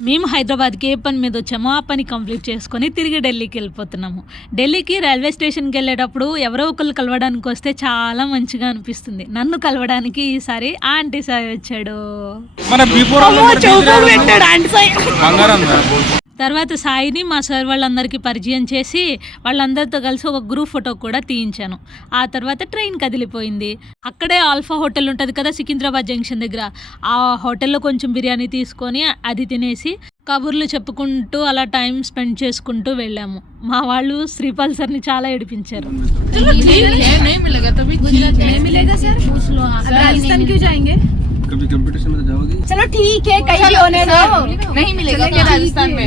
మేము హైదరాబాద్కి ఏ పని మీద వచ్చామో ఆ పని కంప్లీట్ చేసుకొని తిరిగి ఢిల్లీకి వెళ్ళిపోతున్నాము. ఢిల్లీకి రైల్వే స్టేషన్కి వెళ్ళేటప్పుడు ఎవరో ఒకరు కలవడానికి వస్తే చాలా మంచిగా అనిపిస్తుంది. నన్ను కలవడానికి ఈసారి ఆంటీ సాయి వచ్చాడు. తర్వాత సాయిని మా సార్ వాళ్ళందరికీ పరిచయం చేసి వాళ్ళందరితో కలిసి ఒక గ్రూప్ ఫోటో కూడా తీయించాను. ఆ తర్వాత ట్రైన్ కదిలిపోయింది. అక్కడే ఆల్ఫా హోటల్ ఉంటుంది కదా సికింద్రాబాద్ జంక్షన్ దగ్గర, ఆ హోటల్లో కొంచెం బిర్యానీ తీసుకొని అది తినేసి కబుర్లు చెప్పుకుంటూ అలా టైం స్పెండ్ చేసుకుంటూ వెళ్ళాము. మా వాళ్ళు శ్రీపాల్ సార్ని చాలా ఏడిపించారు. कभी कंपटीशन में जाओगी? चलो ठीक है, कहीं होने दो। नहीं मिलेगा क्या राजस्थान में?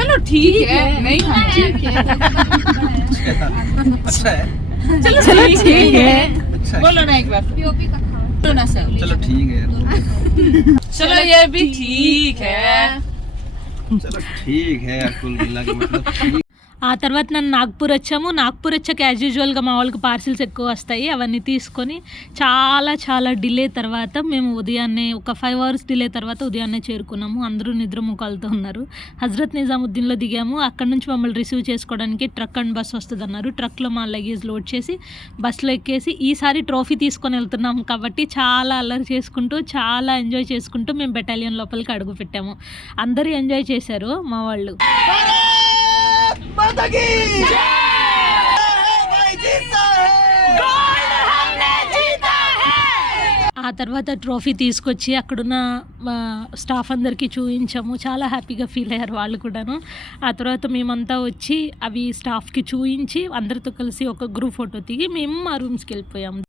चलो ठीक है, नहीं ठीक है, अच्छा है। चलो ठीक है, बोलो ना एक बार, बोलो ना सर। चलो ठीक है। चलो ये भी ठीक है, चलो ठीक है, कुल मिला के मतलब ठीक। ఆ తర్వాత నన్ను నాగ్పూర్ వచ్చాము. నాగ్పూర్ వచ్చాక యాజ్ యూజువల్గా మా వాళ్ళకి పార్సిల్స్ ఎక్కువ వస్తాయి. అవన్నీ తీసుకొని చాలా డిలే తర్వాత మేము ఉదయాన్నే ఒక 5 hours డిలే తర్వాత ఉదయాన్నే చేరుకున్నాము. అందరూ నిద్ర ముఖాలతో ఉన్నారు. హజరత్ నిజాముద్దీన్లో దిగాము. అక్కడ నుంచి మమ్మల్ని రిసీవ్ చేసుకోవడానికి ట్రక్ అండ్ బస్ వస్తుంది అన్నారు. ట్రక్లో మా లగేజ్ లోడ్ చేసి బస్సులో ఎక్కేసి ఈసారి ట్రోఫీ తీసుకొని వెళ్తున్నాము కాబట్టి చాలా అల్లరి చేసుకుంటూ చాలా ఎంజాయ్ చేసుకుంటూ మేము బెటాలియన్ లోపలికి అడుగు పెట్టాము. అందరూ ఎంజాయ్ చేశారు మా వాళ్ళు. ఆ తర్వాత ట్రోఫీ తీసుకొచ్చి అక్కడున్న స్టాఫ్ అందరికీ చూపించాము. చాలా హ్యాపీగా ఫీల్ అయ్యారు వాళ్ళు కూడాను. ఆ తర్వాత మేమంతా వచ్చి అవి స్టాఫ్కి చూపించి అందరితో కలిసి ఒక గ్రూప్ ఫోటో దిగి మేము మా రూమ్స్కి వెళ్ళిపోయాము.